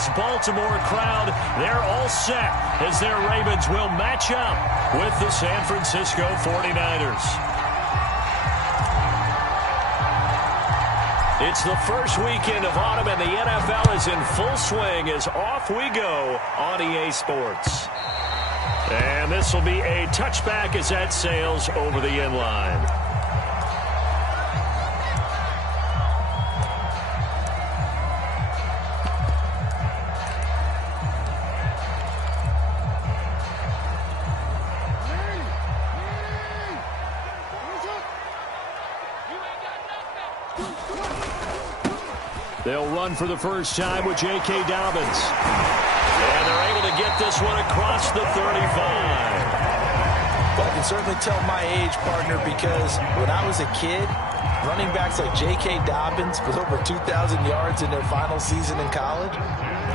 this Baltimore crowd, they're all set as their Ravens will match up with the San Francisco 49ers. It's the first weekend of autumn, and the NFL is in full swing as off we go on EA Sports. And this will be a touchback as that sails over the end line. They'll run for the first time with J.K. Dobbins. And they're able to get this one across the 35. Well, I can certainly tell my age, partner, because when I was a kid, running backs like J.K. Dobbins with over 2,000 yards in their final season in college,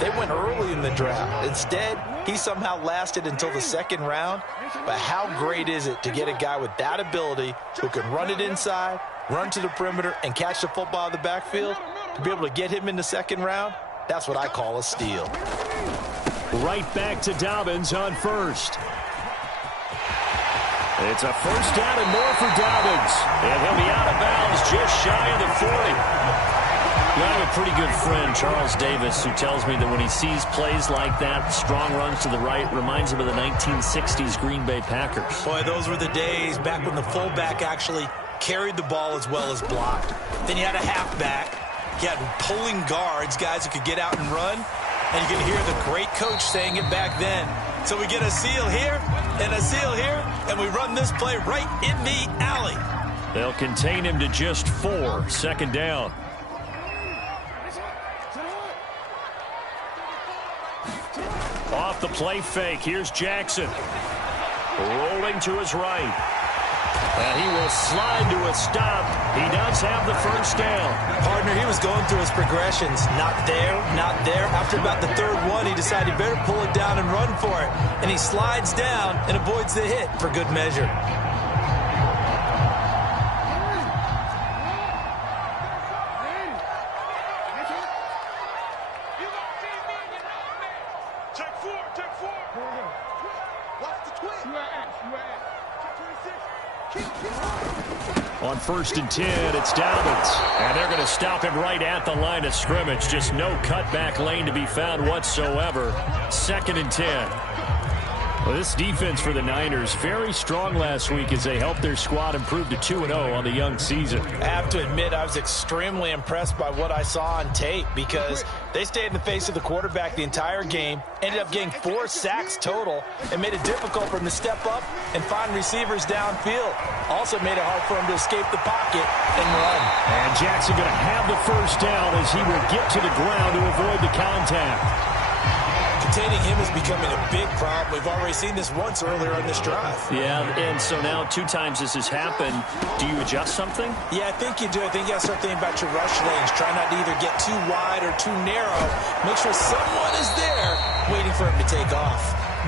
they went early in the draft. Instead, he somehow lasted until the second round. But how great is it to get a guy with that ability who can run it inside, run to the perimeter, and catch the football in the backfield? To be able to get him in the second round, that's what I call a steal. Right back to Dobbins on first. It's a first down and more for Dobbins. And he'll be out of bounds just shy of the 40. I have a pretty good friend, Charles Davis, who tells me that when he sees plays like that, strong runs to the right, reminds him of the 1960s Green Bay Packers. Boy, those were the days back when the fullback actually carried the ball as well as blocked. Then you had a halfback. You had pulling guards, guys who could get out and run. And you can hear the great coach saying it back then. So we get a seal here and a seal here, and we run this play right in the alley. They'll contain him to just 4. Second down. Off the play fake. Here's Jackson. Rolling to his right. And he will slide to a stop. He does have the first down. Partner, he was going through his progressions. Not there, not there. After about the third one, he decided he better pull it down and run for it. And he slides down and avoids the hit for good measure. On 1st and 10, it's Dobbins. And they're going to stop him right at the line of scrimmage. Just no cutback lane to be found whatsoever. 2nd and 10. Well, this defense for the Niners, very strong last week as they helped their squad improve to 2-0 on the young season. I have to admit, I was extremely impressed by what I saw on tape because they stayed in the face of the quarterback the entire game, ended up getting 4 sacks total, and made it difficult for him to step up and find receivers downfield. Also made it hard for him to escape the pocket and run. And Jackson going to have the first down as he will get to the ground to avoid the contact. Containing him is becoming a big problem. We've already seen this once earlier on this drive. Yeah, and so now 2 times this has happened. Do you adjust something? Yeah, I think you do. I think you got to start thinking about your rush lanes. Try not to either get too wide or too narrow. Make sure someone is there waiting for him to take off.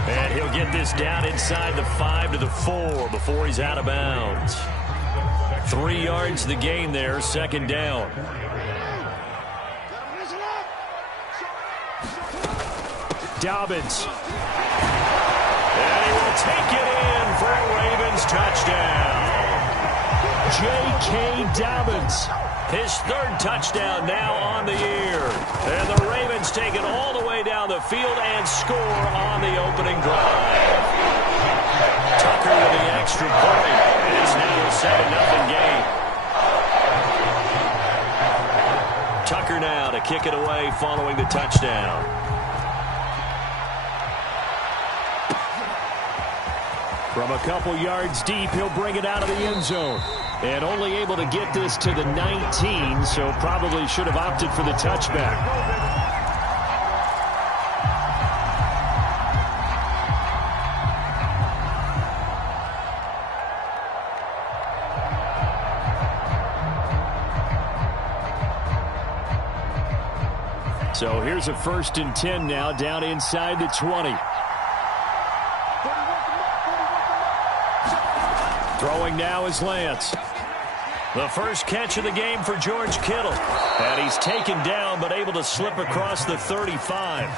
And he'll get this down inside the 5 to the 4 before he's out of bounds. 3 yards to the gain there, 2nd down. Dobbins. And he will take it in for a Ravens touchdown. J.K. Dobbins. His 3rd touchdown now on the year. And the Ravens take it all the way down the field and score on the opening drive. Tucker with the extra point. It's now a 7-0 game. Tucker now to kick it away following the touchdown. From a couple yards deep, he'll bring it out of the end zone. And only able to get this to the 19, so probably should have opted for the touchback. So here's a 1st and 10 now, down inside the 20. Throwing now is Lance. The first catch of the game for George Kittle. And he's taken down, but able to slip across the 35.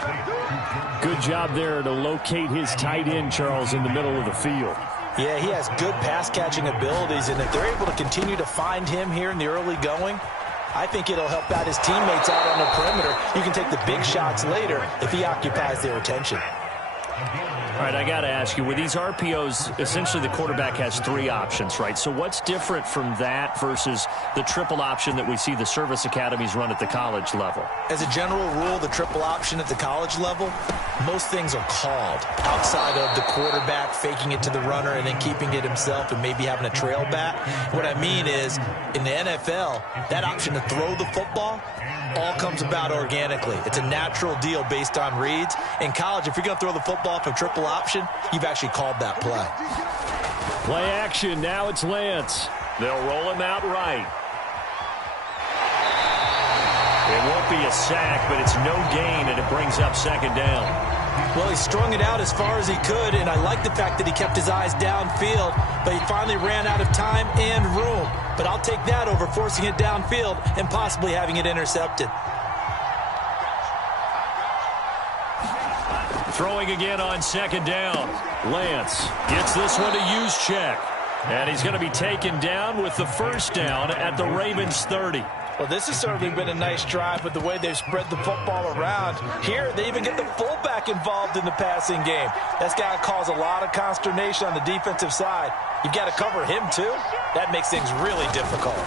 Good job there to locate his tight end, Charles, in the middle of the field. Yeah, he has good pass-catching abilities, and if they're able to continue to find him here in the early going, I think it'll help out his teammates out on the perimeter. You can take the big shots later if he occupies their attention. All right, I got to ask you, with these RPOs, essentially the quarterback has 3 options, right? So what's different from that versus the triple option that we see the service academies run at the college level? As a general rule, the triple option at the college level, most things are called outside of the quarterback faking it to the runner and then keeping it himself and maybe having a trail back. What I mean is, in the NFL, that option to throw the football all comes about organically. It's a natural deal based on reads. In college, if you're going to throw the football from triple option, you've actually called that play. Play action. Now it's Lance. They'll roll him out right. It won't be a sack, but it's no gain, and it brings up second down. Well, he strung it out as far as he could, and I like the fact that he kept his eyes downfield, but he finally ran out of time and room. But I'll take that over forcing it downfield and possibly having it intercepted. Throwing again on second down. Lance gets this one to use check. And he's going to be taken down with the first down at the Ravens 30. Well, this has certainly been a nice drive with the way they've spread the football around. Here, they even get the fullback involved in the passing game. That's got to cause a lot of consternation on the defensive side. You've got to cover him, too. That makes things really difficult.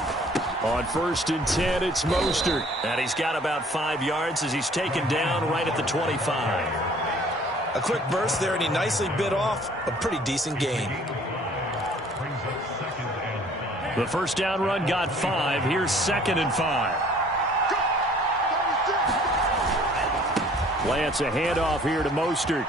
On 1st and 10, it's Mostert. And he's got about 5 yards as he's taken down right at the 25. A quick burst there, and he nicely bit off a pretty decent gain. The first down run got 5. Here's 2nd and 5. Lance, a handoff here to Mostert.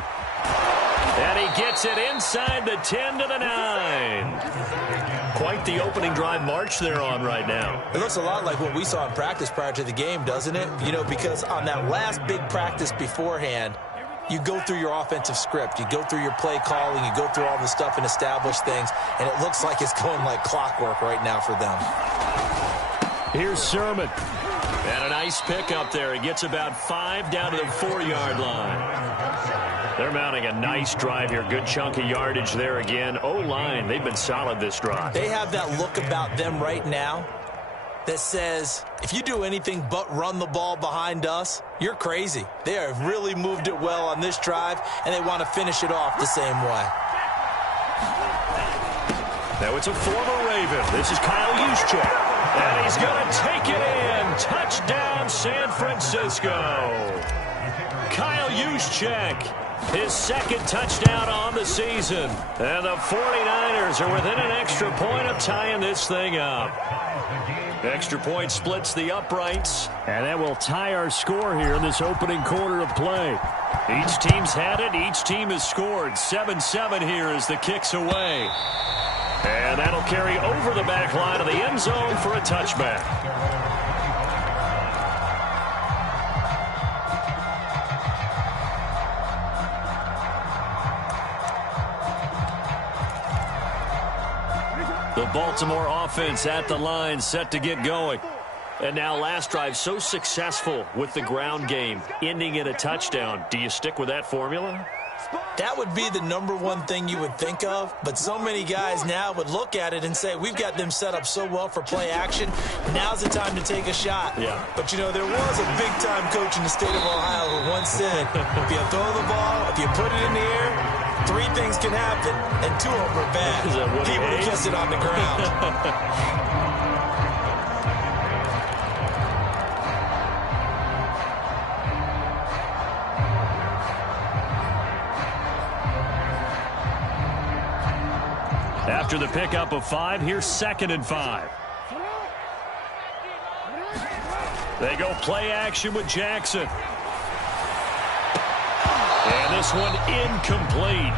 And he gets it inside the 10 to the 9. Quite the opening drive march they're on right now. It looks a lot like what we saw in practice prior to the game, doesn't it? You know, because on that last big practice beforehand, you go through your offensive script. You go through your play calling. You go through all the stuff and establish things. And it looks like it's going like clockwork right now for them. Here's Sermon. And a nice pick up there. He gets about 5 down to the 4-yard line. They're mounting a nice drive here. Good chunk of yardage there again. O-line, they've been solid this drive. They have that look about them right now that says, if you do anything but run the ball behind us, you're crazy. They have really moved it well on this drive, and they want to finish it off the same way. Now it's a former Raven. This is Kyle Juszczyk. And he's going to take it in. Touchdown, San Francisco. Kyle Juszczyk, his 2nd touchdown on the season. And the 49ers are within an extra point of tying this thing up. Extra point splits the uprights. And that will tie our score here in this opening quarter of play. Each team's had it. Each team has scored. 7-7 here as the kick's away. And that'll carry over the back line of the end zone for a touchback. The Baltimore offense at the line, set to get going. And now last drive so successful with the ground game, ending in a touchdown. Do you stick with that formula? That would be the #1 thing you would think of, but so many guys now would look at it and say, we've got them set up so well for play action, now's the time to take a shot. Yeah. But, you know, there was a big-time coach in the state of Ohio who once said, if you throw the ball, if you put it in the air, 3 things can happen, and 2 of them are bad. He would have kissed it on the ground. After the pickup of 5, here's 2nd and 5. They go play action with Jackson. And this one incomplete.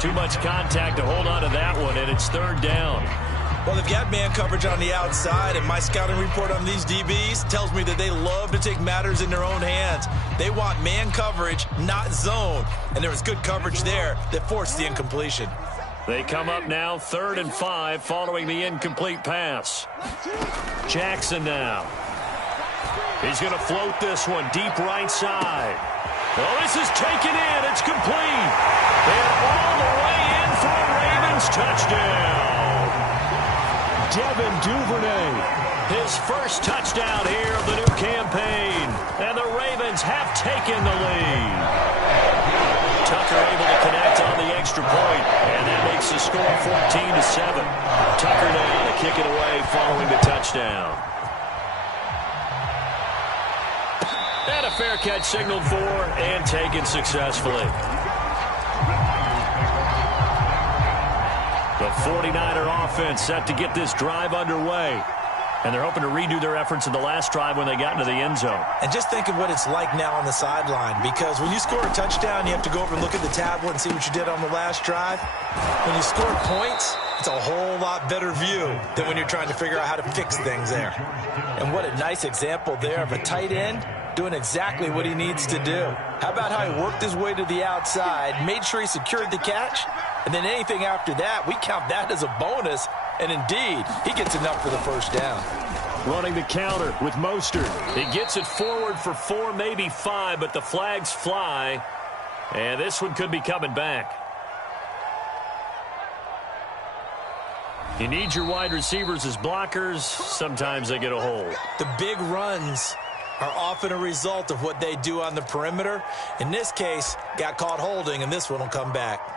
Too much contact to hold on to that one, and it's 3rd down. Well, they've got man coverage on the outside, and my scouting report on these DBs tells me that they love to take matters in their own hands. They want man coverage, not zone. And there was good coverage there that forced the incompletion. They come up now 3rd and 5 following the incomplete pass. Jackson now. He's going to float this one deep right side. Oh, this is taken in. It's complete. And all the way in for a Ravens touchdown. Devin Duvernay, his first touchdown here of the new campaign. And the Ravens have taken the lead. Tucker able to connect on the extra point, and that makes the score 14-7. Tucker now to kick it away following the touchdown. And a fair catch signaled for and taken successfully. The 49er offense set to get this drive underway. And they're hoping to redo their efforts in the last drive when they got into the end zone. And just think of what it's like now on the sideline, because when you score a touchdown, you have to go over and look at the tablet and see what you did on the last drive. When you score points, it's a whole lot better view than when you're trying to figure out how to fix things there. And what a nice example there of a tight end doing exactly what he needs to do. How about how he worked his way to the outside, made sure he secured the catch, and then anything after that, we count that as a bonus. And indeed, he gets enough for the first down. Running the counter with Mostert. He gets it forward for 4, maybe 5, but the flags fly. And this one could be coming back. You need your wide receivers as blockers. Sometimes they get a hold. The big runs are often a result of what they do on the perimeter. In this case, got caught holding, and this one will come back.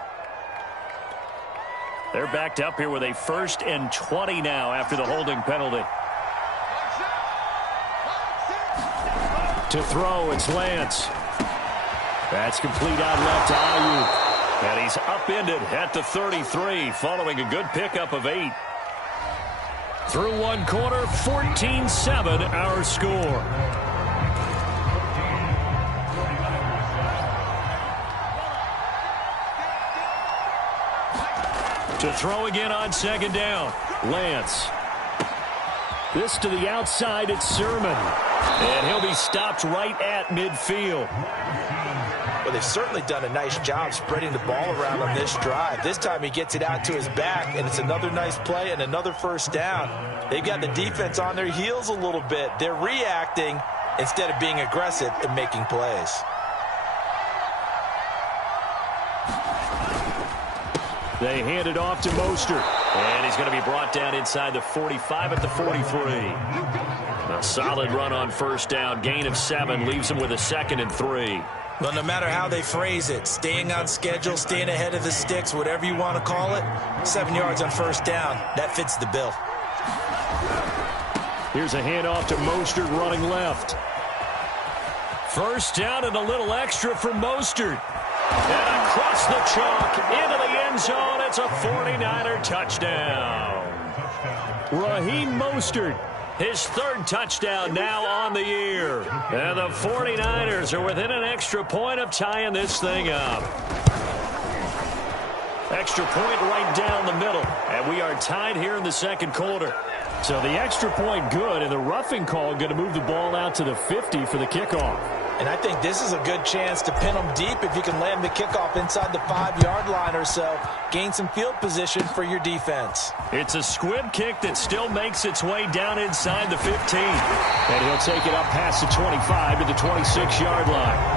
They're backed up here with a 1st and 20 now after the holding penalty. To throw, it's Lance. That's complete out left to Ayuk. And he's upended at the 33 following a good pickup of 8. Through one quarter, 14-7 our score. To throw again on 2nd down. Lance. This to the outside, it's Sermon. And he'll be stopped right at midfield. Well, they've certainly done a nice job spreading the ball around on this drive. This time he gets it out to his back, and it's another nice play and another first down. They've got the defense on their heels a little bit. They're reacting instead of being aggressive and making plays. They hand it off to Mostert. And he's going to be brought down inside the 45 at the 43. A solid run on first down. Gain of 7 leaves him with a 2nd and 3. Well, no matter how they phrase it, staying on schedule, staying ahead of the sticks, whatever you want to call it, 7 yards on first down, that fits the bill. Here's a handoff to Mostert running left. First down and a little extra for Mostert. And across the chalk into the end zone, it's a 49er touchdown. Raheem Mostert, his 3rd touchdown now on the year. And the 49ers are within an extra point of tying this thing up. Extra point right down the middle. And we are tied here in the 2nd quarter. So the extra point good, and the roughing call going to move the ball out to the 50 for the kickoff. And I think this is a good chance to pin them deep if you can land the kickoff inside the 5-yard line or so. Gain some field position for your defense. It's a squib kick that still makes its way down inside the 15. And he'll take it up past the 25 to the 26-yard line.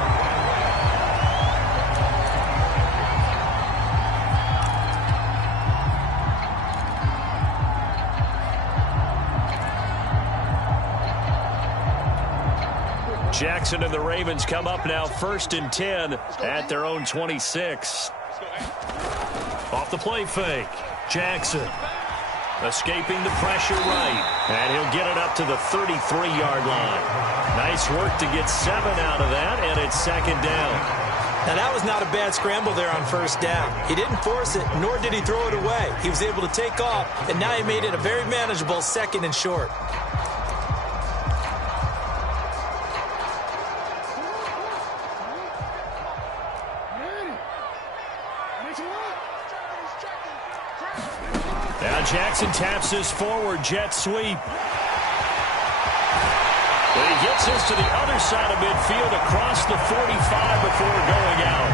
Jackson and the Ravens come up now 1st and 10 at their own 26. Off the play fake. Jackson escaping the pressure right. And he'll get it up to the 33-yard line. Nice work to get 7 out of that, and it's 2nd down. Now, that was not a bad scramble there on first down. He didn't force it, nor did he throw it away. He was able to take off, and now he made it a very manageable 2nd and short. Jackson taps this forward jet sweep. But he gets this to the other side of midfield across the 45 before going out.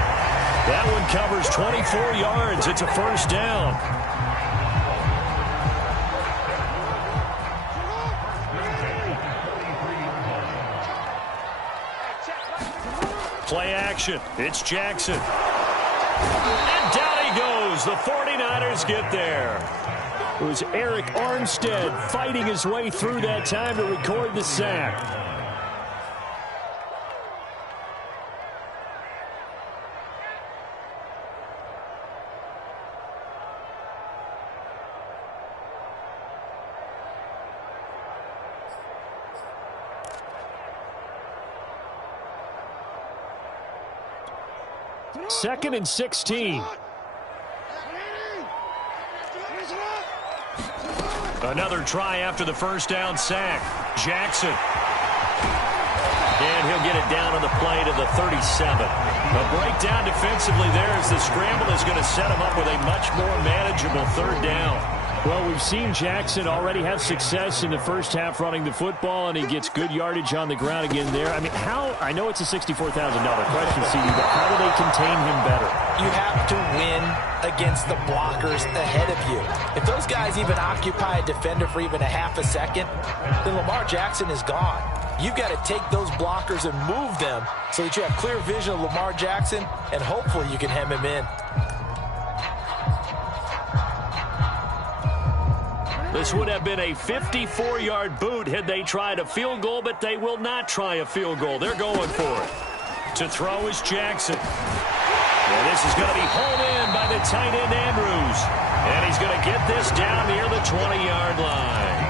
That one covers 24 yards. It's a first down. Play action. It's Jackson. And down he goes. The 49ers get there. It was Eric Armstead fighting his way through that time to record the sack. Second and 16. Another try after the first down sack. Jackson. And he'll get it down on the play to the 37. A breakdown defensively there as the scramble is going to set him up with a much more manageable third down. Well, we've seen Jackson already have success in the first half running the football, and he gets good yardage on the ground again there. I mean, I know it's a $64,000 question, CD, but how do they contain him better? You have to win against the blockers ahead of you. If those guys even occupy a defender for even a half a second, then Lamar Jackson is gone. You've got to take those blockers and move them so that you have clear vision of Lamar Jackson, and hopefully you can hem him in. This would have been a 54-yard boot had they tried a field goal, but they will not try a field goal. They're going for it. To throw is Jackson. And this is going to be hauled in by the tight end Andrews. And he's going to get this down near the 20-yard line.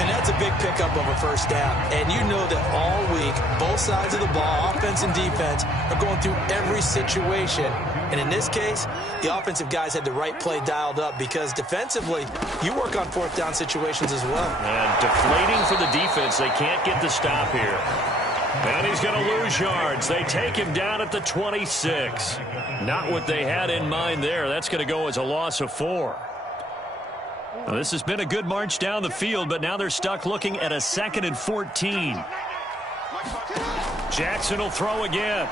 And that's a big pickup of a first down. And you know that all week, both sides of the ball, offense and defense, are going through every situation. And in this case, the offensive guys had the right play dialed up because defensively, you work on fourth down situations as well. And deflating for the defense. They can't get the stop here. And he's going to lose yards. They take him down at the 26. Not what they had in mind there. That's going to go as a loss of 4. Well, this has been a good march down the field, but now they're stuck looking at a 2nd and 14. Jackson will throw again.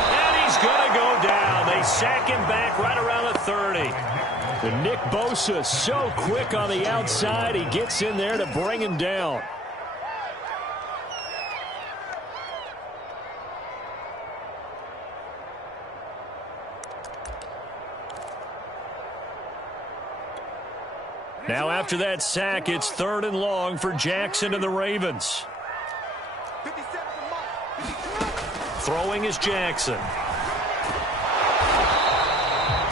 And he's going to go down. They sack him back right around the 30. And Nick Bosa so quick on the outside. He gets in there to bring him down. Now after that sack, it's 3rd and long for Jackson and the Ravens. Throwing is Jackson.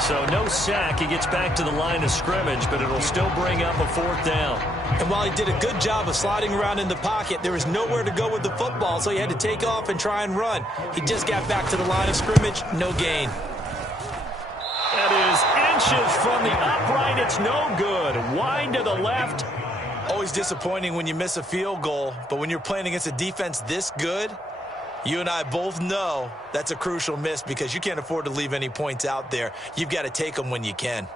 So no sack. He gets back to the line of scrimmage, but it'll still bring up a 4th down. And while he did a good job of sliding around in the pocket, there was nowhere to go with the football, so he had to take off and try and run. He just got back to the line of scrimmage, no gain. That is inches from the upright. It's no good. Wide to the left. Always disappointing when you miss a field goal, but when you're playing against a defense this good, you and I both know that's a crucial miss because you can't afford to leave any points out there. You've got to take them when you can.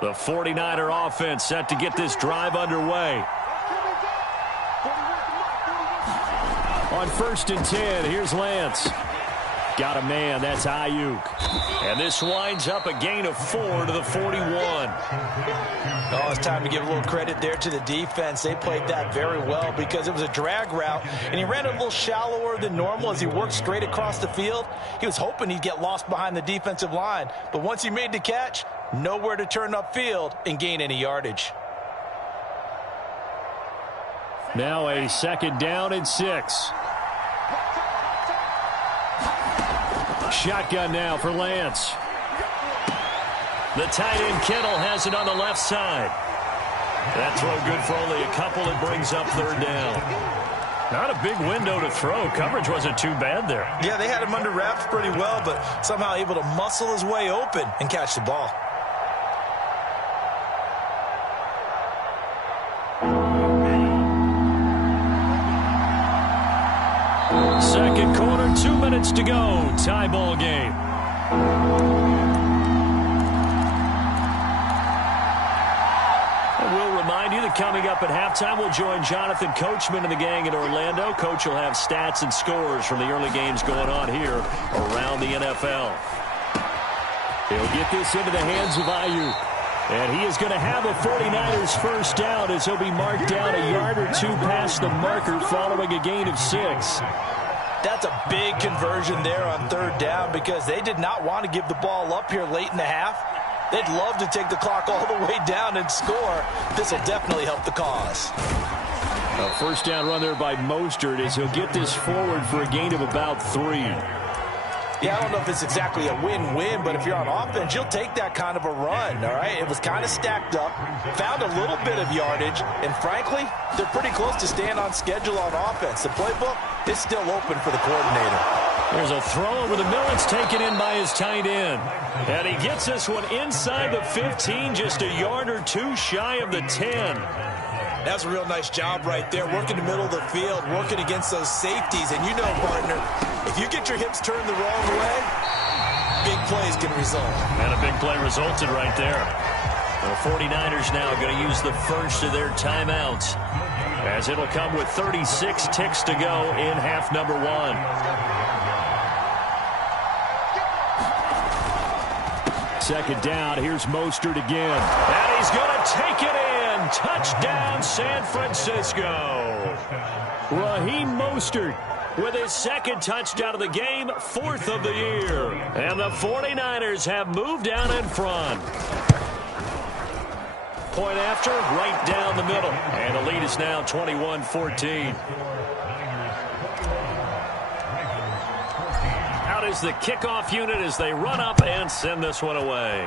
The 49er offense set to get this drive underway. On 1st and 10, here's Lance. Got a man, that's Ayuk. And this winds up a gain of 4 to the 41. Oh, it's time to give a little credit there to the defense. They played that very well because it was a drag route, and he ran a little shallower than normal as he worked straight across the field. He was hoping he'd get lost behind the defensive line, but once he made the catch, nowhere to turn upfield and gain any yardage. Now a 2nd down and 6. Shotgun now for Lance. The tight end Kittle has it on the left side. That throw good for only a couple. It brings up 3rd down. Not a big window to throw. Coverage wasn't too bad there. Yeah, they had him under wraps pretty well, but somehow able to muscle his way open and catch the ball. Second quarter, 2 minutes to go. Tie ball game. And we'll remind you that coming up at halftime, we'll join Jonathan Coachman and the gang in Orlando. Coach will have stats and scores from the early games going on here around the NFL. He'll get this into the hands of Ayuk. And he is going to have a 49ers first down as he'll be marked down a yard or two past the marker following a gain of 6. That's a big conversion there on third down because they did not want to give the ball up here late in the half. They'd love to take the clock all the way down and score. This will definitely help the cause. A first down run there by Mostert as he'll get this forward for a gain of about 3. Yeah, I don't know if it's exactly a win-win, but if you're on offense, you'll take that kind of a run, all right? It was kind of stacked up, found a little bit of yardage, and frankly, they're pretty close to staying on schedule on offense. The playbook is still open for the coordinator. There's a throw over the middle. It's taken in by his tight end. And he gets this one inside the 15, just a yard or two shy of the 10. That's a real nice job right there, working the middle of the field, working against those safeties. And you know, partner, if you get your hips turned the wrong way, big plays can result. And a big play resulted right there. The 49ers now going to use the first of their timeouts, as it'll come with 36 ticks to go in half number 1. Second down, here's Mostert again. And he's going to take it in. Touchdown, San Francisco. Raheem Mostert with his second touchdown of the game, 4th of the year. And the 49ers have moved down in front. Point after, right down the middle. And the lead is now 21-14. Out is the kickoff unit as they run up and send this one away.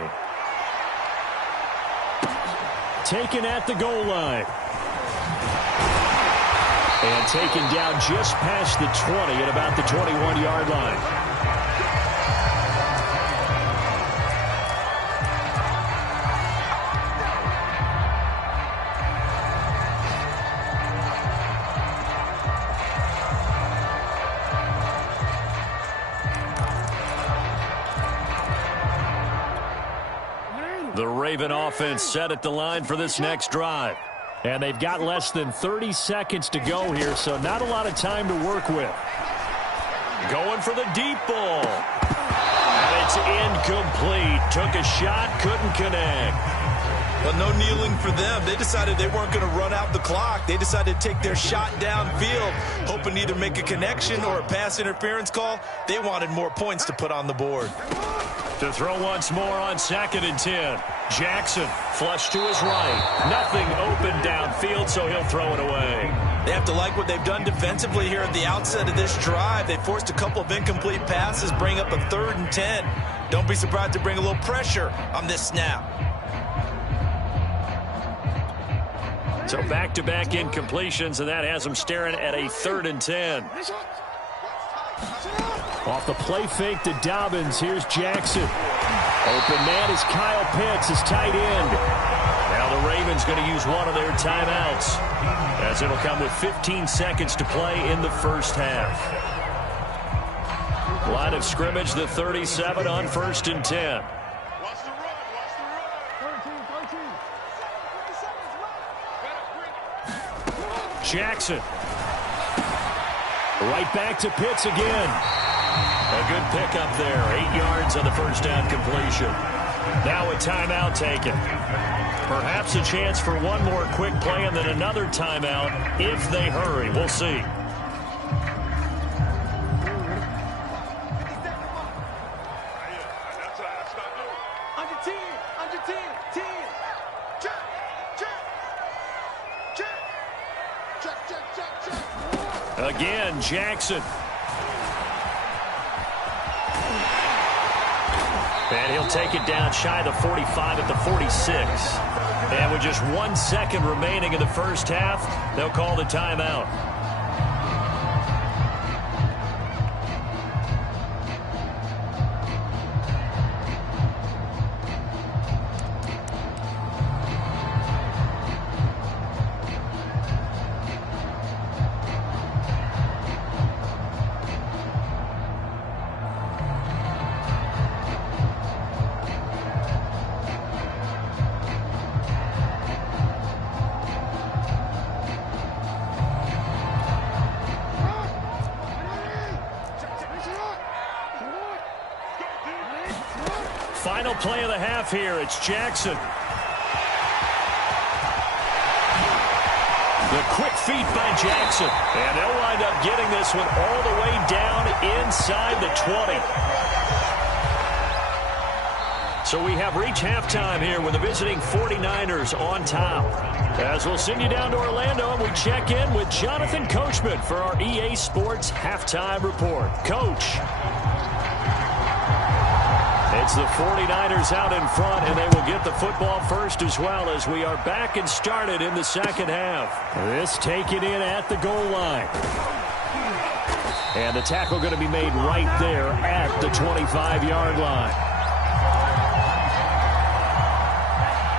Taken at the goal line. And taken down just past the 20 at about the 21-yard line. The Raven offense set at the line for this next drive. And they've got less than 30 seconds to go here, so not a lot of time to work with. Going for the deep ball. And it's incomplete. Took a shot, couldn't connect. Well, no kneeling for them. They decided they weren't going to run out the clock. They decided to take their shot downfield, hoping to either make a connection or a pass interference call. They wanted more points to put on the board. To throw once more on 2nd and 10. Jackson flush to his right. Nothing open downfield, so he'll throw it away. They have to like what they've done defensively here at the outset of this drive. They forced a couple of incomplete passes, bring up a 3rd and 10. Don't be surprised to bring a little pressure on this snap. So back-to-back incompletions, and that has them staring at a 3rd and 10. Off the play fake to Dobbins. Here's Jackson. Open man is Kyle Pitts, his tight end. Now the Ravens going to use one of their timeouts, as it'll come with 15 seconds to play in the first half. Line of scrimmage, the 37 on 1st and 10. Jackson. Right back to Pitts again. A good pickup there. 8 yards on the first down completion. Now a timeout taken. Perhaps a chance for one more quick play and then another timeout if they hurry. We'll see. Again, Jackson. And he'll take it down shy of the 45 at the 46. And with just 1 second remaining in the first half, they'll call the timeout. Final play of the half here. It's Jackson. The quick feet by Jackson. And they'll wind up getting this one all the way down inside the 20. So we have reached halftime here with the visiting 49ers on top. As we'll send you down to Orlando, and we check in with Jonathan Coachman for our EA Sports Halftime Report. Coach. It's the 49ers out in front, and they will get the football first as well as we are back and started in the second half. This taken in at the goal line. And the tackle going to be made right there at the 25-yard line.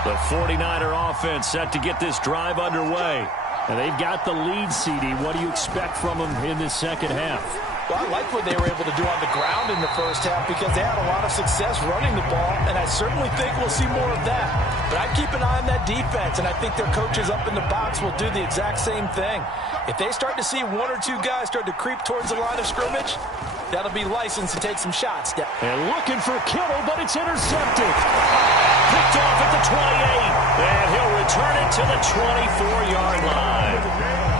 The 49er offense set to get this drive underway. And they've got the lead, CD. What do you expect from them in this second half? Well, I like what they were able to do on the ground in the first half because they had a lot of success running the ball, and I certainly think we'll see more of that. But I keep an eye on that defense, and I think their coaches up in the box will do the exact same thing. If they start to see one or two guys start to creep towards the line of scrimmage, that'll be licensed to take some shots. And looking for Kittle, but it's intercepted. Picked off at the 28, and he'll return it to the 24-yard line.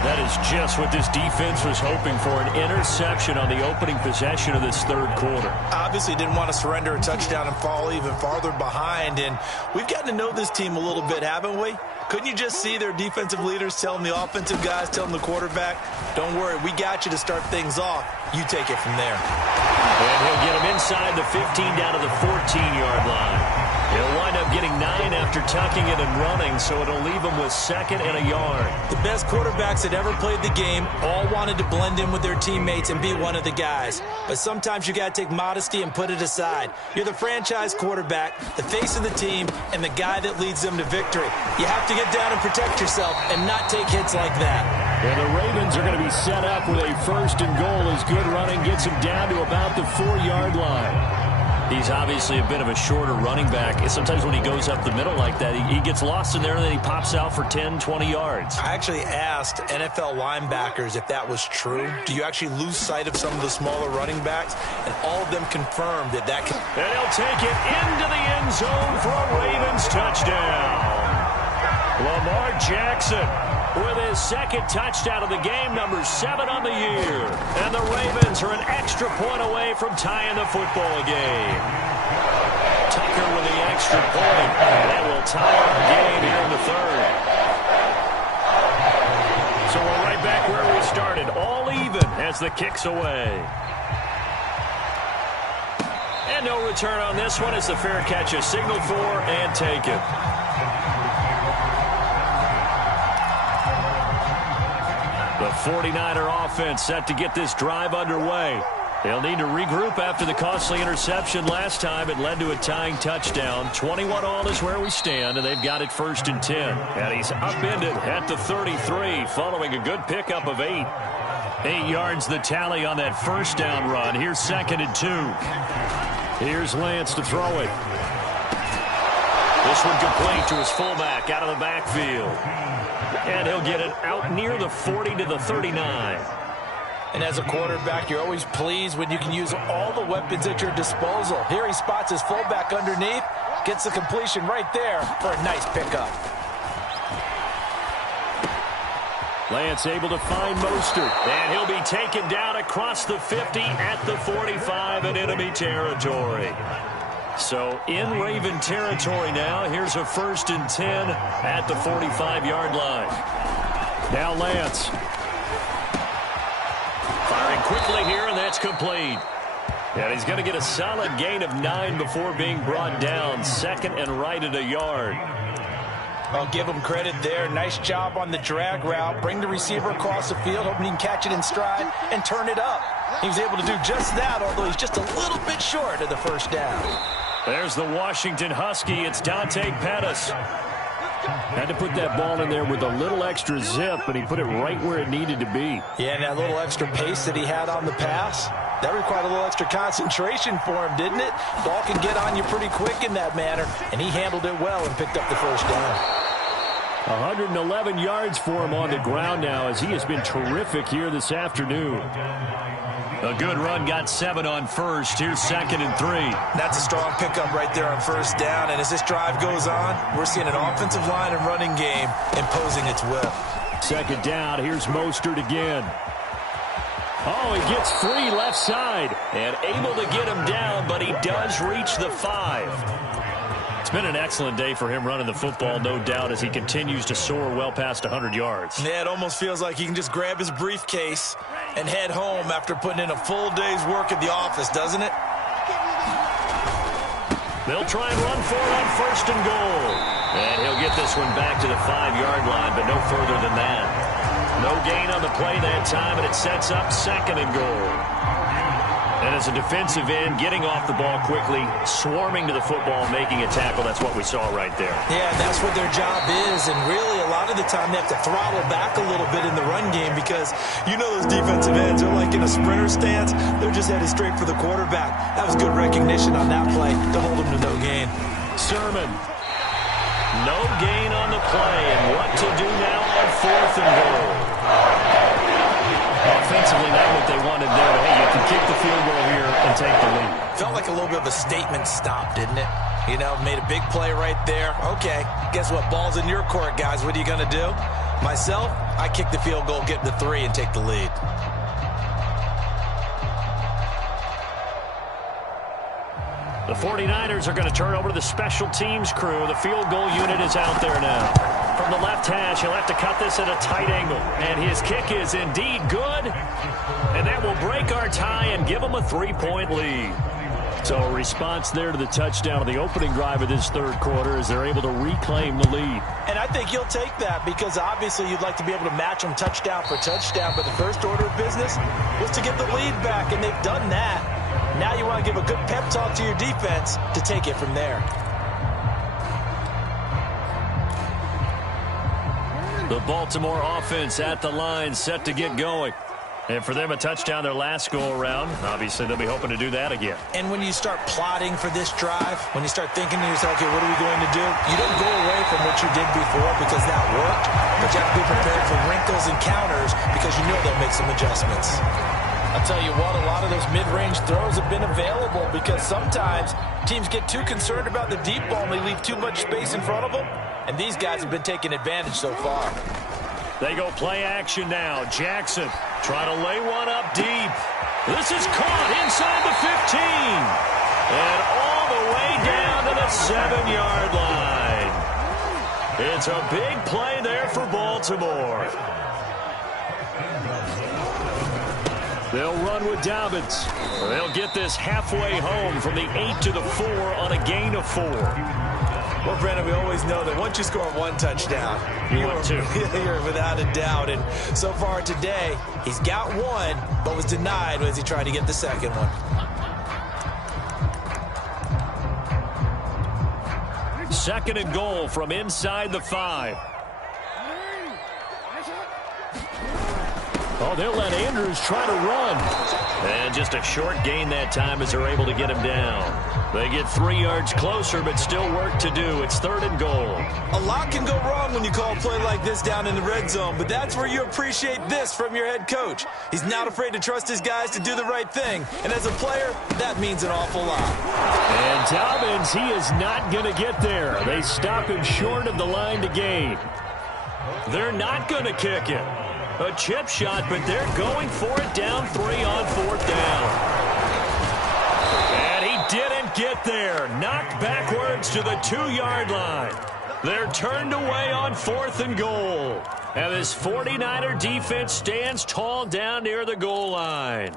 That is just what this defense was hoping for, an interception on the opening possession of this third quarter. Obviously didn't want to surrender a touchdown and fall even farther behind, and we've gotten to know this team a little bit, haven't we? Couldn't you just see their defensive leaders telling the offensive guys, telling the quarterback, don't worry, we got you to start things off. You take it from there. And he'll get him inside the 15 down to the 14-yard line. He'll wind up getting 9 after tucking it and running, so it'll leave him with second and a yard. The best quarterbacks that ever played the game all wanted to blend in with their teammates and be one of the guys. But sometimes you got to take modesty and put it aside. You're the franchise quarterback, the face of the team, and the guy that leads them to victory. You have to get down and protect yourself and not take hits like that. And the Ravens are going to be set up with a first and goal as good running gets him down to about the 4-yard line. He's obviously a bit of a shorter running back. Sometimes when he goes up the middle like that, he gets lost in there and then he pops out for 10, 20 yards. I actually asked NFL linebackers if that was true. Do you actually lose sight of some of the smaller running backs? And all of them confirmed that that can... And he'll take it into the end zone for a Ravens touchdown. Lamar Jackson with his second touchdown of the game, number 7 on the year. And the Ravens are an extra point away from tying the football game. Tucker with the extra point. And that will tie our game here in the third. So we're right back where we started, all even as the kick's away. And no return on this one as the fair catch is signaled for and taken. The 49er offense set to get this drive underway. They'll need to regroup after the costly interception last time. It led to a tying touchdown. 21 all is where we stand, and they've got it first and 10. And he's upended at the 33 following a good pickup of 8. 8 yards the tally on that first down run. Here's second and 2. Here's Lance to throw it. This one complete to his fullback out of the backfield. And he'll get it out near the 40 to the 39. And as a quarterback, you're always pleased when you can use all the weapons at your disposal. Here he spots his fullback underneath, gets the completion right there for a nice pickup. Lance able to find Mostert. And he'll be taken down across the 50 at the 45 in enemy territory. So in Raven territory now. Here's a first and 10 at the 45-yard line. Now Lance. Firing quickly here, and that's complete. And he's going to get a solid gain of 9 before being brought down. Second and right at a yard. I'll give him credit there. Nice job on the drag route. Bring the receiver across the field, hoping he can catch it in stride and turn it up. He was able to do just that, although he's just a little bit short of the first down. There's the Washington Husky. It's Dante Pettis. Had to put that ball in there with a little extra zip, and he put it right where it needed to be. Yeah, and that little extra pace that he had on the pass, that required a little extra concentration for him, didn't it? Ball can get on you pretty quick in that manner, and he handled it well and picked up the first down. 111 yards for him on the ground now as he has been terrific here this afternoon. A good run, got 7 on first. Here's second and 3. That's a strong pickup right there on first down. And as this drive goes on, we're seeing an offensive line and running game imposing its will. Second down, here's Mostert again. Oh, he gets free left side and able to get him down, but he does reach the 5. It's been an excellent day for him running the football, no doubt, as he continues to soar well past 100 yards. Yeah, it almost feels like he can just grab his briefcase and head home after putting in a full day's work at the office, doesn't it? They'll try and run for it on 1st and goal. And he'll get this one back to the 5-yard line, but no further than that. No gain on the play that time, and it sets up 2nd and goal. And as a defensive end, getting off the ball quickly, swarming to the football, making a tackle, that's what we saw right there. Yeah, that's what their job is, and really a lot of the time they have to throttle back a little bit in the run game because you know those defensive ends are like in a sprinter stance. They're just headed straight for the quarterback. That was good recognition on that play to hold him to no gain. Sermon. No gain on the play, and what to do now on 4th and goal. Offensively, not what they wanted there, but hey, you can kick the field goal here and take the lead. Felt like a little bit of a statement stop, didn't it? You know, made a big play right there. Okay, guess what? Ball's in your court, guys. What are you going to do? Myself, I kick the field goal, get the 3, and take the lead. The 49ers are going to turn over to the special teams crew. The field goal unit is out there now. From the left hash, he'll have to cut this at a tight angle. And his kick is indeed good. And that will break our tie and give them a 3-point lead. So a response there to the touchdown of the opening drive of this 3rd quarter as they're able to reclaim the lead. And I think you'll take that because obviously you'd like to be able to match them touchdown for touchdown. But the first order of business was to get the lead back, and they've done that. Now you want to give a good pep talk to your defense to take it from there. The Baltimore offense at the line, set to get going. And for them, a touchdown their last go-around. Obviously, they'll be hoping to do that again. And when you start plotting for this drive, when you start thinking to yourself, okay, what are we going to do? You don't go away from what you did before because that worked, but you have to be prepared for wrinkles and counters because you know they'll make some adjustments. I'll tell you what, a lot of those mid-range throws have been available because sometimes teams get too concerned about the deep ball and they leave too much space in front of them, and these guys have been taking advantage so far. They go play action now. Jackson trying to lay one up deep. This is caught inside the 15. And all the way down to the 7-yard line. It's a big play there for Baltimore. They'll run with Dobbins. They'll get this halfway home from the 8 to the 4 on a gain of 4. Well, Brandon, we always know that once you score 1 touchdown, you want 2. You're without a doubt. And so far today, he's got 1, but was denied as he tried to get the second one. Second and goal from inside the 5. Oh, they'll let Andrews try to run. And just a short gain that time as they're able to get him down. They get 3 yards closer, but still work to do. It's 3rd and goal. A lot can go wrong when you call a play like this down in the red zone, but that's where you appreciate this from your head coach. He's not afraid to trust his guys to do the right thing. And as a player, that means an awful lot. And Dobbins, he is not going to get there. They stop him short of the line to gain. They're not going to kick it. A chip shot, but they're going for it down 3 on 4th down. And he didn't get there. Knocked backwards to the 2-yard line. They're turned away on 4th and goal. And this 49er defense stands tall down near the goal line.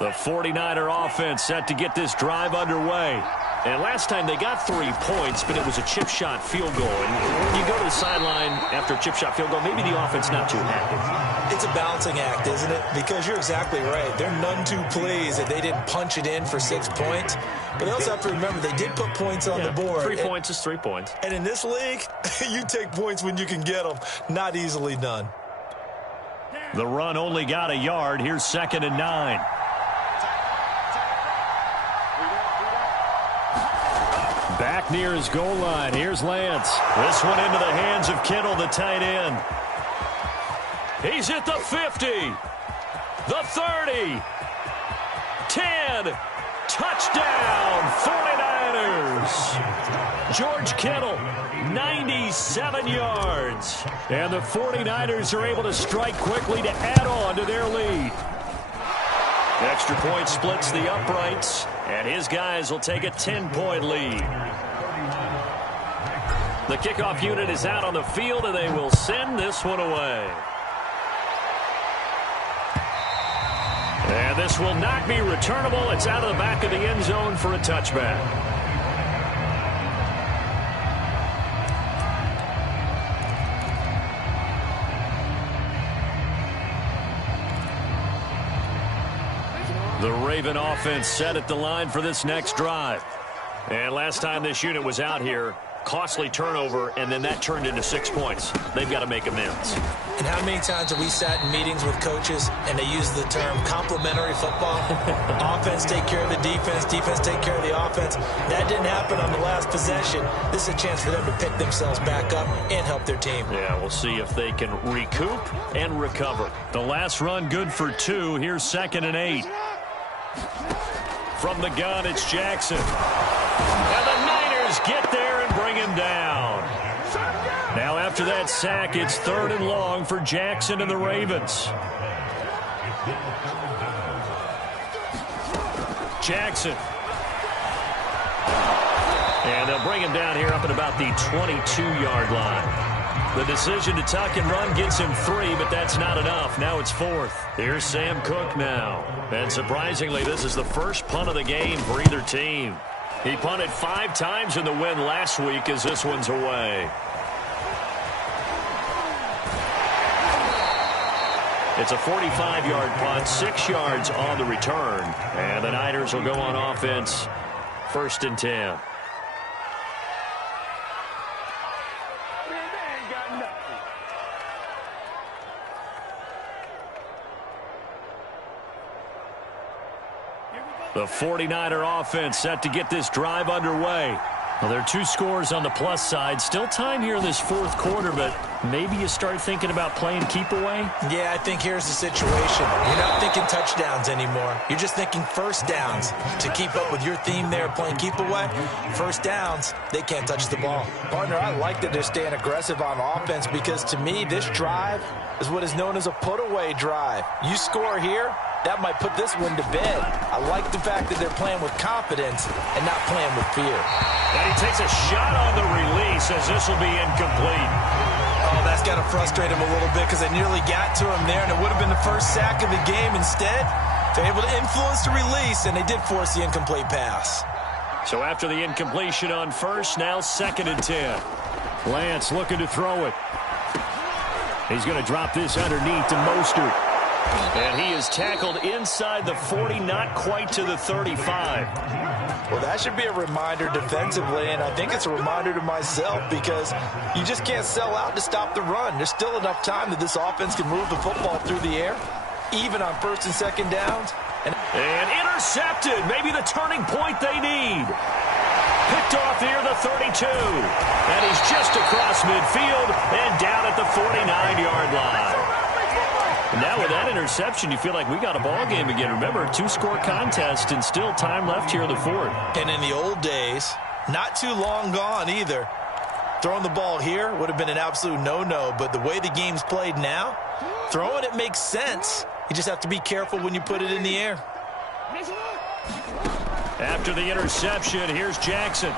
The 49er offense set to get this drive underway. And last time they got 3 points, but it was a chip shot field goal. And when you go to the sideline after a chip shot field goal, maybe the offense not too happy. It's a balancing act, isn't it? Because you're exactly right. They're none too pleased that they didn't punch it in for 6 points. But they also have to remember they did put points on the board. 3 points is 3 points. And in this league, you take points when you can get them. Not easily done. The run only got a yard. Here's 2nd and 9. Back near his goal line. Here's Lance. This one into the hands of Kittle, the tight end. He's at the 50. The 30. 10. Touchdown, 49ers. Raiders. George Kittle, 97 yards. And the 49ers are able to strike quickly to add on to their lead. Extra point splits the uprights, and his guys will take a 10-point lead. The kickoff unit is out on the field, and they will send this one away. And this will not be returnable. It's out of the back of the end zone for a touchback. The Raven offense set at the line for this next drive. And last time this unit was out here, costly turnover, and then that turned into 6 points. They've got to make amends. And how many times have we sat in meetings with coaches and they use the term complementary football? Offense take care of the defense, defense take care of the offense. That didn't happen on the last possession. This is a chance for them to pick themselves back up and help their team. Yeah, we'll see if they can recoup and recover. The last run good for 2. Here's 2nd and 8. From the gun, it's Jackson. And the Niners get there and bring him down. Now after that sack, it's 3rd and long for Jackson and the Ravens. Jackson. And they'll bring him down here up at about the 22-yard line. The decision to tuck and run gets him 3, but that's not enough. Now it's 4th. Here's Sam Cook now. And surprisingly, this is the first punt of the game for either team. He punted 5 times in the win last week as this one's away. It's a 45-yard punt, 6 yards on the return. And the Niners will go on offense, 1st and 10. The 49er offense set to get this drive underway. Well, there are 2 scores on the plus side. Still time here in this 4th quarter, but maybe you start thinking about playing keep away? Yeah, I think here's the situation. You're not thinking touchdowns anymore. You're just thinking first downs. To keep up with your theme there, playing keep away, first downs, they can't touch the ball. Partner, I like that they're staying aggressive on offense because to me, this drive is what is known as a put-away drive. You score here, that might put this one to bed. I like the fact that they're playing with confidence and not playing with fear. And he takes a shot on the release as this will be incomplete. Oh, that's got to frustrate him a little bit because they nearly got to him there, and it would have been the first sack of the game. Instead, they're able to influence the release, and they did force the incomplete pass. So after the incompletion on first, now 2nd and 10. Lance looking to throw it. He's going to drop this underneath to Mostert. And he is tackled inside the 40, not quite to the 35. Well, that should be a reminder defensively, and I think it's a reminder to myself because you just can't sell out to stop the run. There's still enough time that this offense can move the football through the air, even on 1st and 2nd downs. And intercepted, maybe the turning point they need. Picked off near the 32. And he's just across midfield and down at the 49-yard line. Now with that interception, you feel like we got a ball game again. Remember, 2-score contest and still time left here in the 4th. And in the old days, not too long gone either, throwing the ball here would have been an absolute no-no. But the way the game's played now, throwing it makes sense. You just have to be careful when you put it in the air. After the interception, here's Jackson.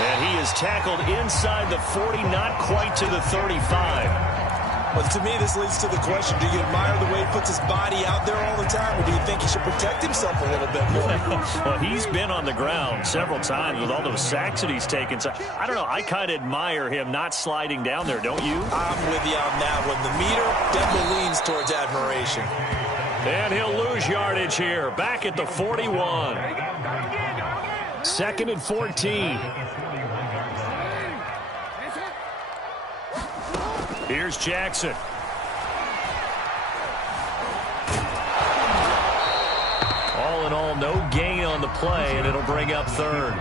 And he is tackled inside the 40, not quite to the 35. Well, to me, this leads to the question, do you admire the way he puts his body out there all the time, or do you think he should protect himself a little bit more? Well, he's been on the ground several times with all those sacks that he's taken. So, I don't know, I kind of admire him not sliding down there, don't you? I'm with you on that one. The meter definitely leans towards admiration. And he'll lose yardage here, back at the 41. 2nd and 14. Here's Jackson. All in all, no gain on the play, and it'll bring up 3rd.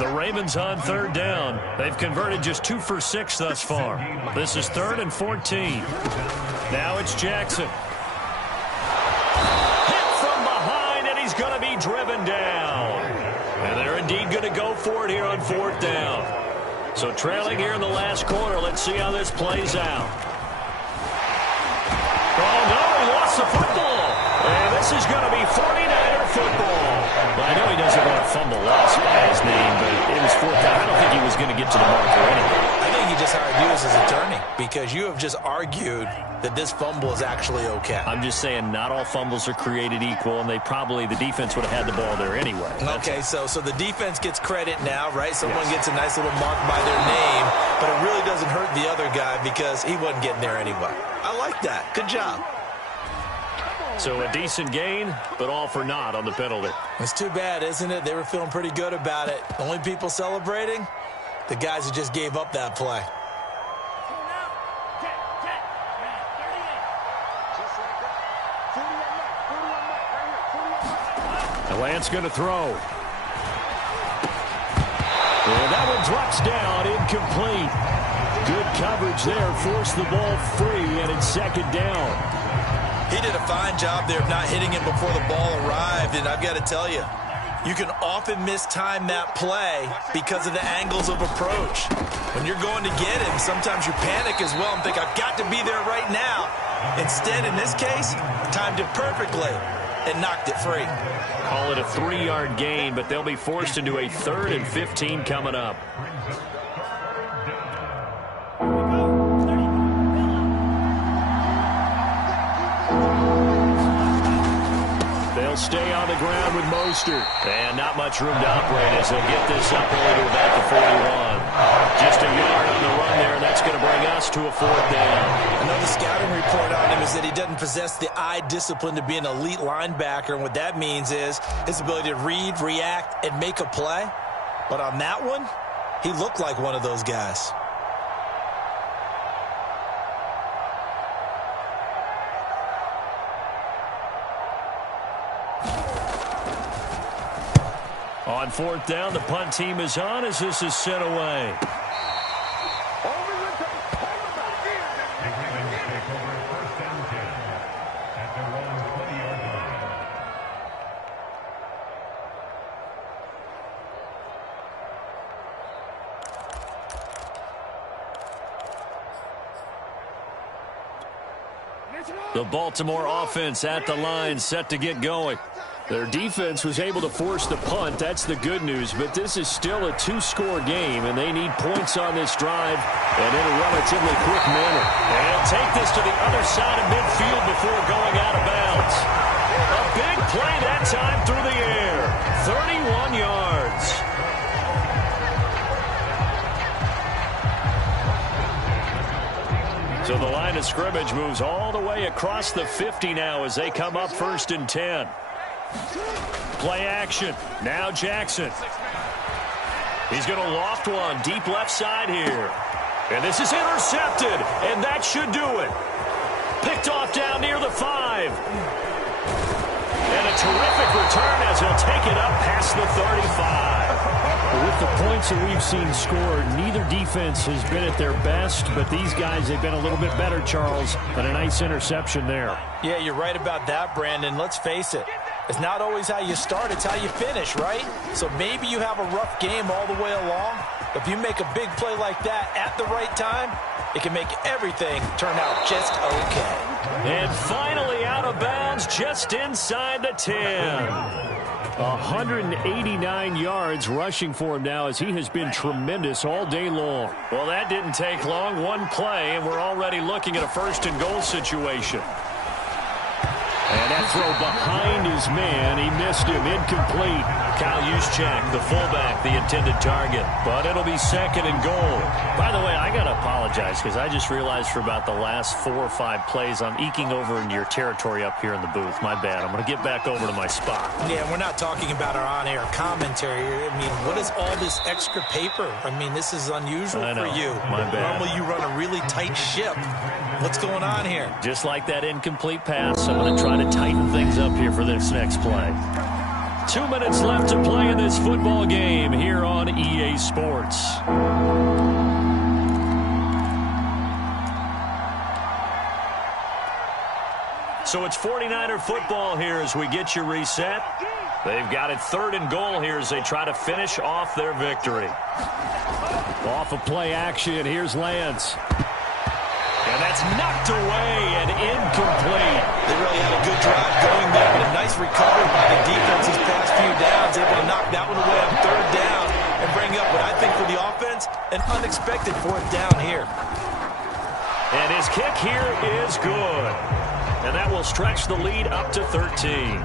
The Ravens on 3rd down. They've converted just 2 for 6 thus far. This is 3rd and 14. Now it's Jackson. Hit from behind, and he's going to be driven second down. And they're indeed going to go for it here on fourth down. So trailing here in the last quarter. Let's see how this plays out. Oh, no, he lost the football. And this is going to be 49er football. Well, I know he doesn't want a fumble loss by his name, but it was fourth down. I don't think he was going to get to the marker anyway. I think he just hired you as his attorney because you have just argued that this fumble is actually okay. I'm just saying not all fumbles are created equal, and the defense would have had the ball there anyway. Okay, so the defense gets credit now, right? Someone gets a nice little mark by their name, but it really doesn't hurt the other guy because he wasn't getting there anyway. I like that. Good job. So a decent gain, but all for naught on the penalty. It's too bad, isn't it? They were feeling pretty good about it. Only people celebrating? The guys who just gave up that play. Lance going to throw. And that one drops down, incomplete. Good coverage there, forced the ball free, and it's second down. He did a fine job there of not hitting him before the ball arrived, and I've got to tell you, you can often mistime that play because of the angles of approach. When you're going to get him, sometimes you panic as well and think, I've got to be there right now. Instead, in this case, timed it perfectly and knocked it free. Call it a 3-yard gain, but they'll be forced into a 3rd and 15 coming up. They'll stay on the ground with Mostert. And not much room to operate as they'll get this up only to about the 41. Just a yard on the run there, and that's going to bring us to a 4th down. Another scouting report on him is that he doesn't possess the eye discipline to be an elite linebacker, and what that means is his ability to read, react, and make a play. But on that one, he looked like one of those guys. On 4th down, the punt team is on as this is sent away. The Baltimore offense at the line, set to get going. Their defense was able to force the punt. That's the good news, but this is still a 2-score game, and they need points on this drive and in a relatively quick manner. And he'll take this to the other side of midfield before going out of bounds. A big play that time through the air. 31 yards. So the line of scrimmage moves all the way across the 50 now as they come up 1st and 10. Play action. Now Jackson. He's going to loft one deep left side here. And this is intercepted, and that should do it. Picked off down near the 5. And a terrific return as he'll take it up past the 35. With the points that we've seen scored, neither defense has been at their best, but these guys, they've been a little bit better, Charles, and a nice interception there. Yeah, you're right about that, Brandon. Let's face it. It's not always how you start, it's how you finish, right? So maybe you have a rough game all the way along. If you make a big play like that at the right time, it can make everything turn out just okay. And finally out of bounds just inside the 10. 189 yards rushing for him now as he has been tremendous all day long. Well, that didn't take long. One play, and we're already looking at a 1st and goal situation. And that throw behind his man. He missed him. Incomplete. Kyle Juszczyk, the fullback, the intended target. But it'll be 2nd and goal. By the way, I got to apologize because I just realized for about the last 4 or 5 plays, I'm eking over into your territory up here in the booth. My bad. I'm going to get back over to my spot. Yeah, we're not talking about our on-air commentary. I mean, what is all this extra paper? I mean, this is unusual for you. My bad. Normally you run a really tight ship. What's going on here? Just like that incomplete pass, I'm going to try to tighten things up here for this next play. 2 minutes left to play in this football game here on EA Sports. So it's 49er football here as we get you reset. They've got it 3rd and goal here as they try to finish off their victory. Off of play action, here's Lance. And that's knocked away and incomplete. They really had a good drive going there, but a nice recovery by the defense these past few downs. Able to knock that one away on 3rd down and bring up what I think for the offense, an unexpected 4th down here. And his kick here is good. And that will stretch the lead up to 13.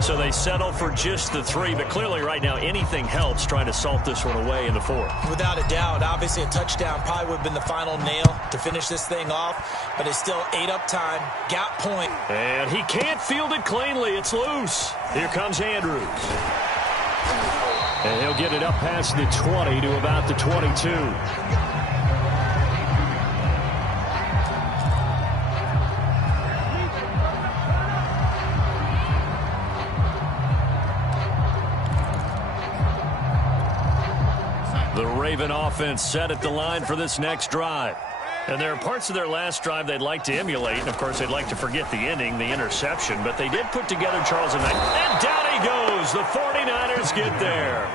So they settle for just the 3, but clearly right now anything helps trying to salt this one away in the 4th. Without a doubt, obviously a touchdown probably would have been the final nail to finish this thing off, but it's still 8 up time, got point. And he can't field it cleanly. It's loose. Here comes Andrews. And he'll get it up past the 20 to about the 22. The Raven offense set at the line for this next drive. And there are parts of their last drive they'd like to emulate. And, of course, they'd like to forget the ending, the interception. But they did put together Charles and down he goes. The 49ers get there.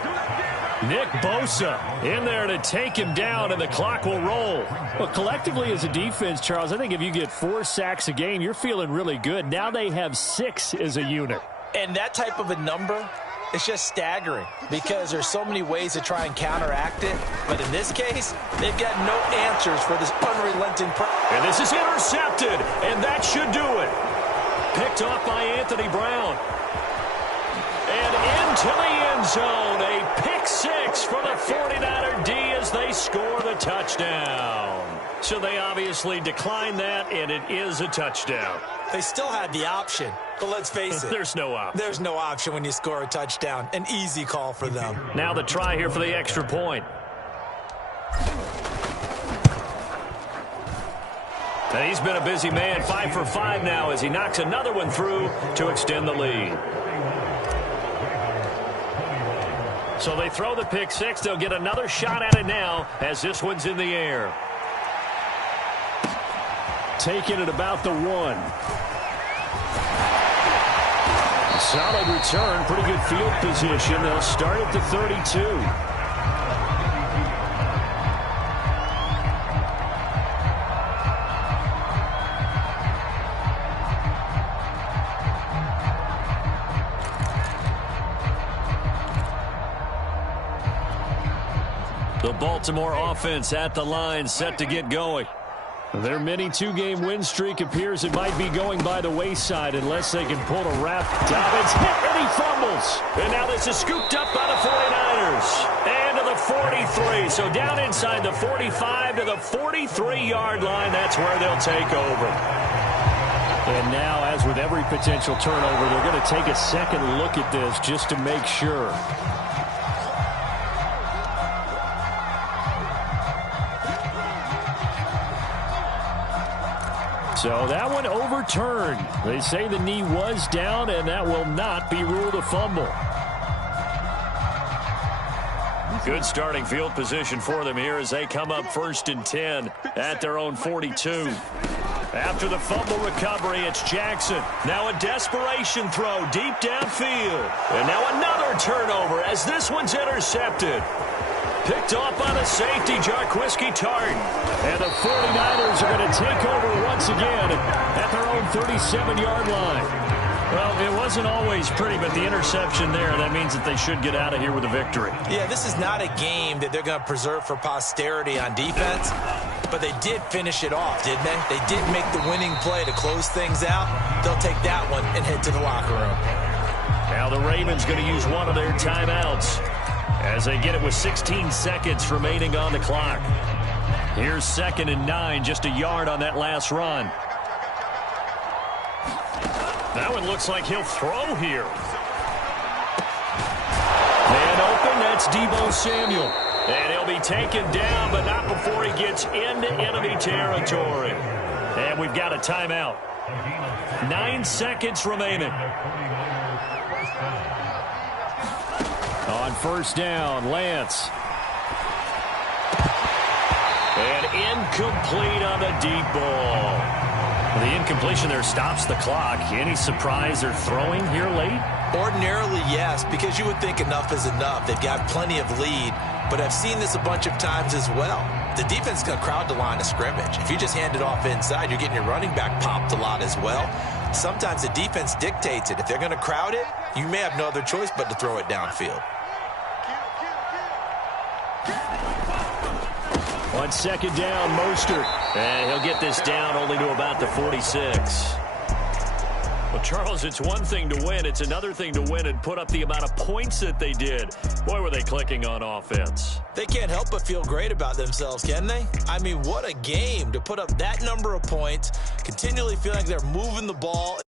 Nick Bosa in there to take him down, and the clock will roll. Well, collectively as a defense, Charles, I think if you get 4 sacks a game, you're feeling really good. Now they have 6 as a unit. And that type of a number, it's just staggering because there's so many ways to try and counteract it. But in this case, they've got no answers for this unrelenting pressure. And this is intercepted, and that should do it. Picked off by Anthony Brown. And into the end zone, a pick 6 for the 49er D as they score the touchdown. So they obviously declined that, and it is a touchdown. They still had the option, but let's face it. There's no option. There's no option when you score a touchdown. An easy call for them. Now the try here for the extra point. And he's been a busy man, 5 for 5 now as he knocks another one through to extend the lead. So they throw the pick 6. They'll get another shot at it now as this one's in the air. Taking it about the 1. Solid return, pretty good field position. They'll start at the 32. The Baltimore offense at the line, set to get going. Their mini 2-game win streak appears it might be going by the wayside unless they can pull a wrap. Dobbins hit and he fumbles. And now this is scooped up by the 49ers. And to the 43. So down inside the 45 to the 43-yard line. That's where they'll take over. And now, as with every potential turnover, they're going to take a second look at this just to make sure. So that one overturned. They say the knee was down, and that will not be ruled a fumble. Good starting field position for them here as they come up 1st and 10 at their own 42. After the fumble recovery, it's Jackson. Now a desperation throw deep downfield. And now another turnover as this one's intercepted. Picked off by the safety, Jarquiski Tart. And the 49ers are going to take over once again at their own 37-yard line. Well, it wasn't always pretty, but the interception there, that means that they should get out of here with a victory. Yeah, this is not a game that they're going to preserve for posterity on defense, but they did finish it off, didn't they? They did make the winning play to close things out. They'll take that one and head to the locker room. Now the Ravens going to use one of their timeouts as they get it with 16 seconds remaining on the clock. Here's 2nd and 9, just a yard on that last run. That one looks like he'll throw here. And open, that's Deebo Samuel. And he'll be taken down, but not before he gets into enemy territory. And we've got a timeout. 9 seconds remaining. On 1st down, Lance. And incomplete on the deep ball. The incompletion there stops the clock. Any surprise they're throwing here late? Ordinarily, yes, because you would think enough is enough. They've got plenty of lead, but I've seen this a bunch of times as well. The defense is going to crowd the line of scrimmage. If you just hand it off inside, you're getting your running back popped a lot as well. Sometimes the defense dictates it. If they're going to crowd it, you may have no other choice but to throw it downfield. On second down, Mostert. And he'll get this down only to about the 46. Well, Charles, it's one thing to win. It's another thing to win and put up the amount of points that they did. Boy, were they clicking on offense. They can't help but feel great about themselves, can they? I mean, what a game to put up that number of points, continually feeling like they're moving the ball.